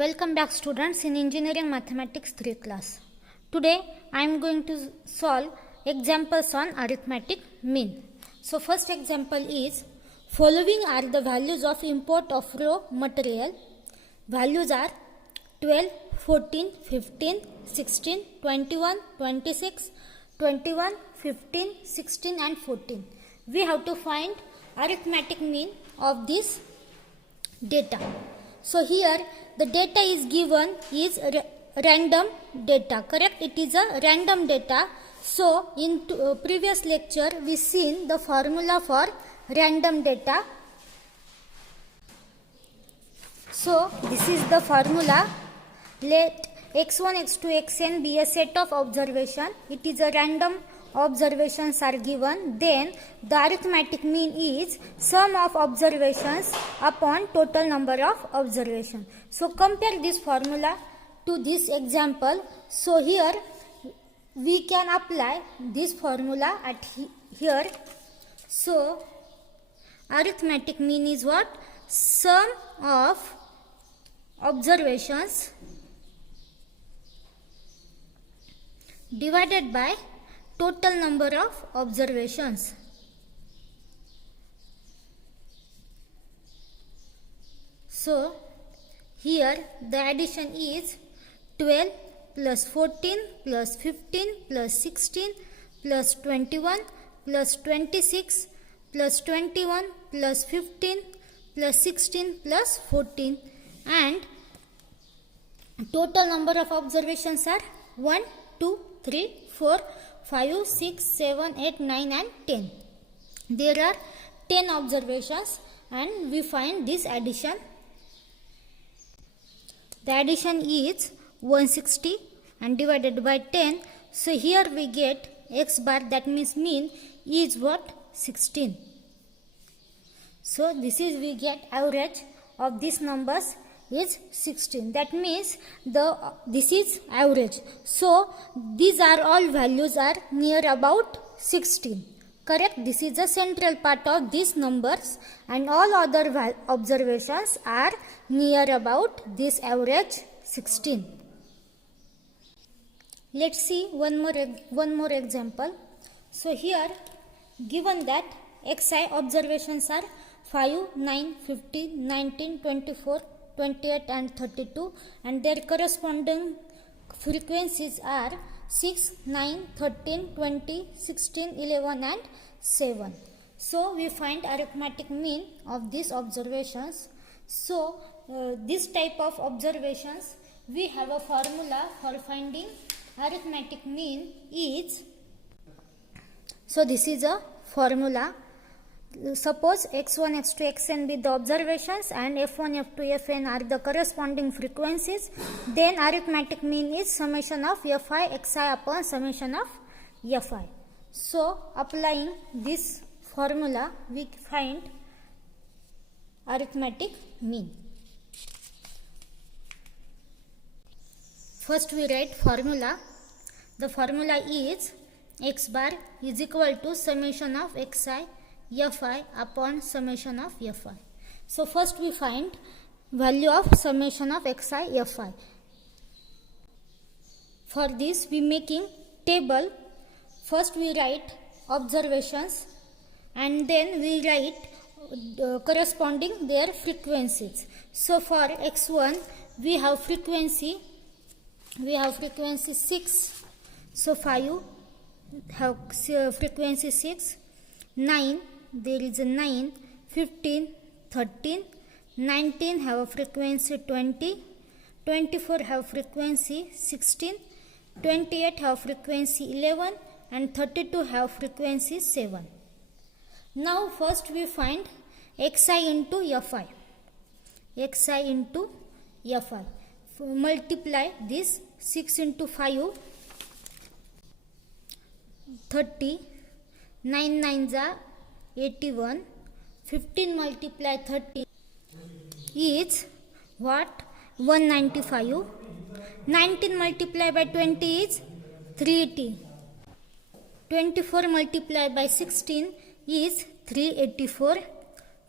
Welcome back students in Engineering Mathematics 3 class. Today I am going to solve examples on arithmetic mean. So first example is following are the values of import of raw material. Values are 12, 14, 15, 16, 21, 26, 21, 15, 16 and 14. We have to find arithmetic mean of this data. So here the data is given is random data, correct? It is a random data. So in previous lecture we seen the formula for random data. So this is the formula. Let x1, x2, xn be a set of observation. It is a random observations are given. Then the arithmetic mean is sum of observations upon total number of observations. So compare this formula to this example. So here we can apply this formula at here. So arithmetic mean is what? Sum of observations divided by total number of observations. So here the addition is 12 plus 14 plus 15 plus 16 plus 21 plus 26 plus 21 plus 15 plus 16 plus 14, and total number of observations are 1, 2, 3, 4, 5, 6, 7, 8, 9 and 10. There are 10 observations and we find this addition. The addition is 160 and divided by 10. So here we get x bar, that means mean is what? 16. So this is we get average of these numbers is 16. That means this is average. So these are all values are near about 16. Correct? This is the central part of these numbers and all other observations are near about this average 16. Let's see one more example. So here given that xi observations are 5, 9, 15, 19, 24, 28 and 32 and their corresponding frequencies are 6, 9, 13, 20, 16, 11 and 7. So we find arithmetic mean of these observations. So this type of observations we have a formula for finding arithmetic mean is, so this is a formula. Suppose x1, x2, xn be the observations and f1, f2, fn are the corresponding frequencies. Then arithmetic mean is summation of fi xi upon summation of fi. So applying this formula we find arithmetic mean. First we write formula. The formula is x bar is equal to summation of xi fi upon summation of fi. So first we find value of summation of xi fi. For this we making table. First we write observations and then we write corresponding their frequencies. So for x1 we have frequency 6. So 5 have frequency 6, 9 there is a 9, 15, 13, 19 have a frequency 20, 24 have frequency 16, 28 have frequency 11 and 32 have frequency 7. Now first we find xi into fi. Xi into fi. Multiply this 6 into 5, 30, 9 9s are 81, 15 multiply 30 is what? 195, 19 multiply by 20 is 380, 24 multiply by 16 is 384,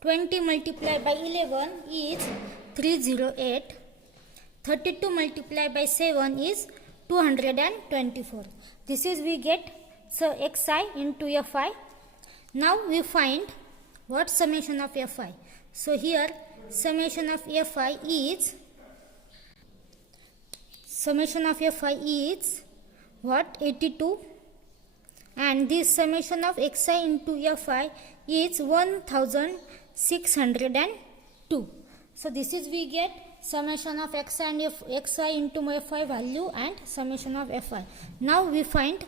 20 multiply by 11 is 308, 32 multiplied by 7 is 224. This is we get xi into fi. Now we find what summation of fi. So here summation of fi is what? 82, and this summation of xi into fi is 1602. So this is we get summation of xi and xi into fi value and summation of fi. Now we find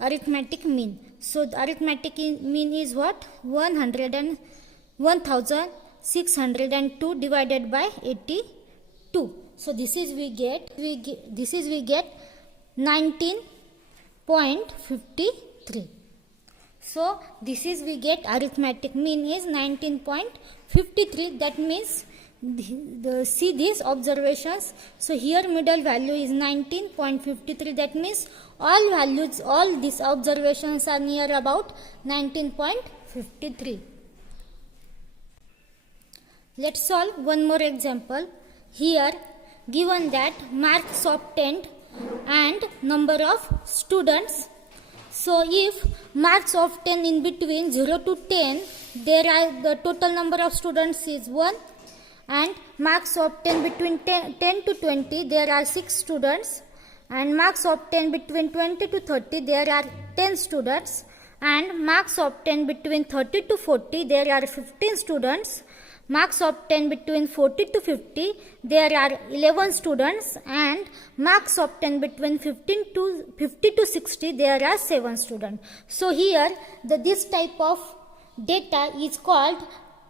arithmetic mean. So the arithmetic mean is what? 1602 divided by 82. So this is we get 19.53. So this is we get arithmetic mean is 19.53. That means see these observations. So here middle value is 19.53. That means all these observations are near about 19.53. Let's solve one more example. Here given that marks obtained and number of students. So if marks obtained in between 0 to 10, the total number of students is 1, and marks obtained between 10 to 20, there are 6 students, and marks obtained between 20 to 30, there are 10 students, and marks obtained between 30 to 40, there are 15 students. Marks obtained between 40 to 50, there are 11 students, and marks obtained between 50 to 60, there are 7 students. So here this type of data is called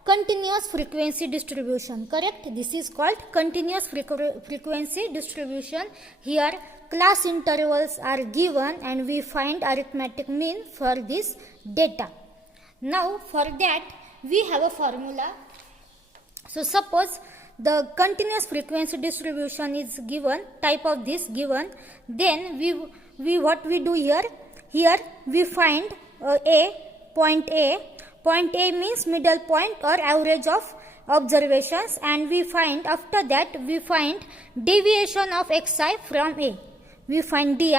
continuous frequency distribution, correct? This is called continuous frequency distribution. Here class intervals are given and we find arithmetic mean for this data. Now for that we have a formula. So suppose the continuous frequency distribution is given, type of this given, then we what we do here we find point A means middle point or average of observations, and we find after that we find deviation of xi from A. We find di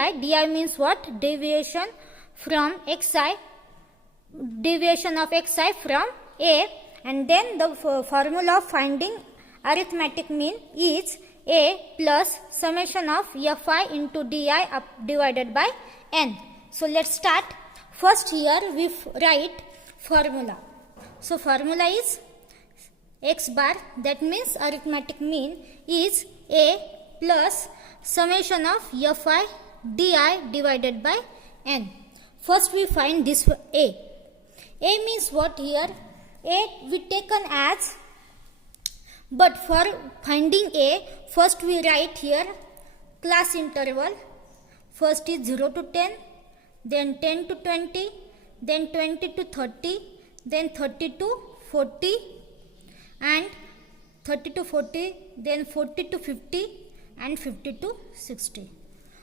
means what? Deviation from xi, deviation of xi from A. And then the formula of finding arithmetic mean is A plus summation of fi into di divided by n. So let's start. First here we write formula. So formula is x bar, that means arithmetic mean is A plus summation of fi di divided by n. First we find this A. A means what here? A we taken as, but for finding A, first we write here class interval. First is 0 to 10, then 10 to 20, then 20 to 30, then 30 to 40, and 30 to 40, then 40 to 50, and 50 to 60.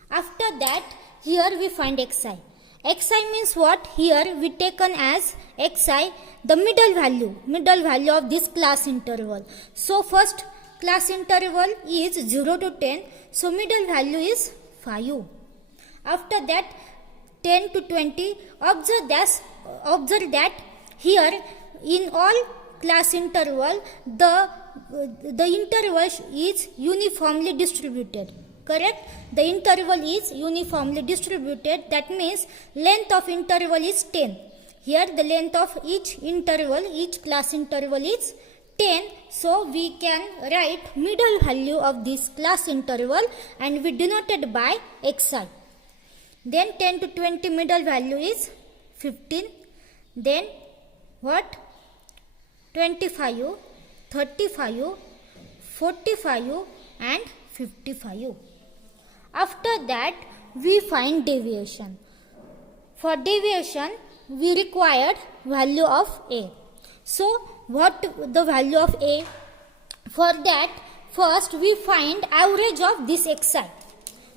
After that, here we find xi. Xi means what? Here we taken as xi the middle value of this class interval. So first class interval is 0 to 10, so middle value is 5. After that 10 to 20, observe that here in all class interval the interval is uniformly distributed. Correct? The interval is uniformly distributed. That means length of interval is 10. Here the length of each class interval is 10. So we can write middle value of this class interval and we denoted by xi. Then 10 to 20 middle value is 15. Then what? 25, 35, 45 and 55. After that we find deviation. For deviation we required value of A. So what the value of A? For that first we find average of this xi.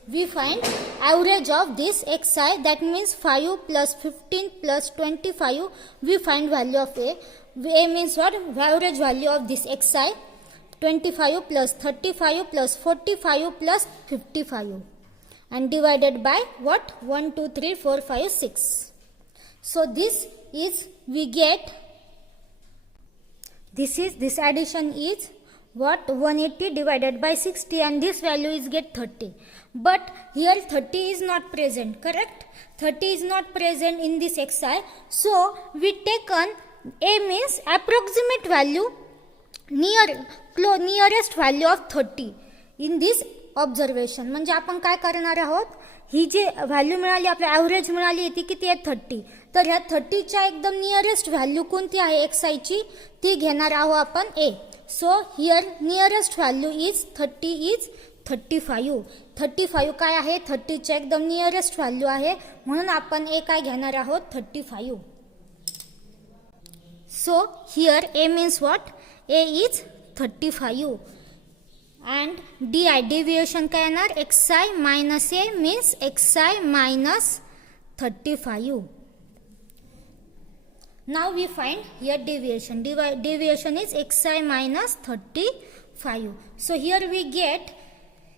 We find average of this xi, that means 5 plus 15 plus 25, we find value of A. A means what? Average value of this xi. 25 plus 35 plus 45 plus 55 and divided by what? 1, 2, 3, 4, 5, 6. So this addition is what? 180 divided by 60, and this value is get 30. But here 30 is not present, correct? 30 is not present in this xi. So we taken a means approximate value, nearest value of 30 in this observation. म्हणजे आपण काय करणार आहोत, ही जी value मिळाली आपल्याला average मिळाली ती किती आहे? 30. तर ह्या 30च्या एकदम नियरेस्ट व्हॅल्यू कोणती आहे एक्सआयची, ती घेणार आहोत आपण ए. So here nearest value is 30 is 35. 35 काय आहे? 30च्या एकदम नियरेस्ट व्हॅल्यू आहे, म्हणून आपण ए काय घेणार आहोत? 35. So here A means what? A is 35. and di deviation काय येणार? xi minus a means xi minus 35. Now we find here deviation. Deviation is xi minus 35. So here we get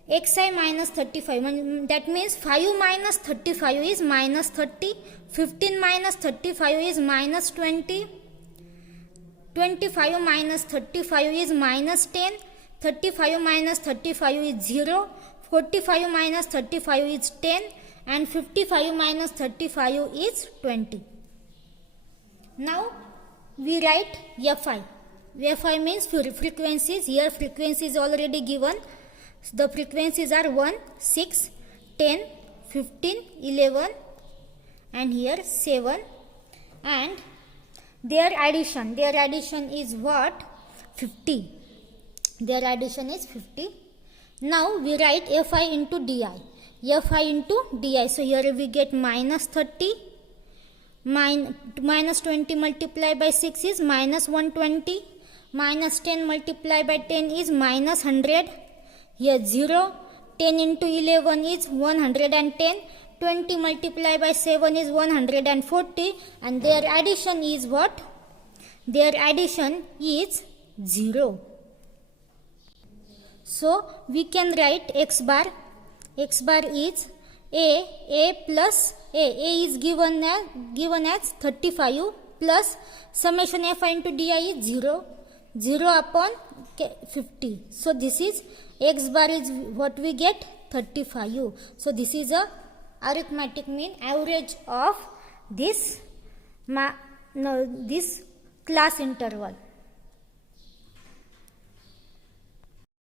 xi minus 35. That means 5 minus 35 is minus 30. 15 minus 35 is minus 20. 25 minus 35 is minus 10. 35 minus 35 is 0. 45 minus 35 is 10. And 55 minus 35 is 20. Now we write Fi. Fi means frequencies. Here frequency is already given. The frequencies are 1, 6, 10, 15, 11 and here 7. And their addition is what? 50. Their addition is 50. Now we write Fi into di. Fi into di. So here we get minus 30. Minus 20 multiplied by 6 is minus 120. Minus 10 multiplied by 10 is minus 100. Here 0. 10 into 11 is 110. 20 multiplied by 7 is 140. And their addition is what? Their addition is 0. So we can write x bar. X bar is a plus a is given as 35 plus summation fi into di is 0 upon 50. So this is x bar is what we get? 35. So this is a arithmetic mean average of this class interval.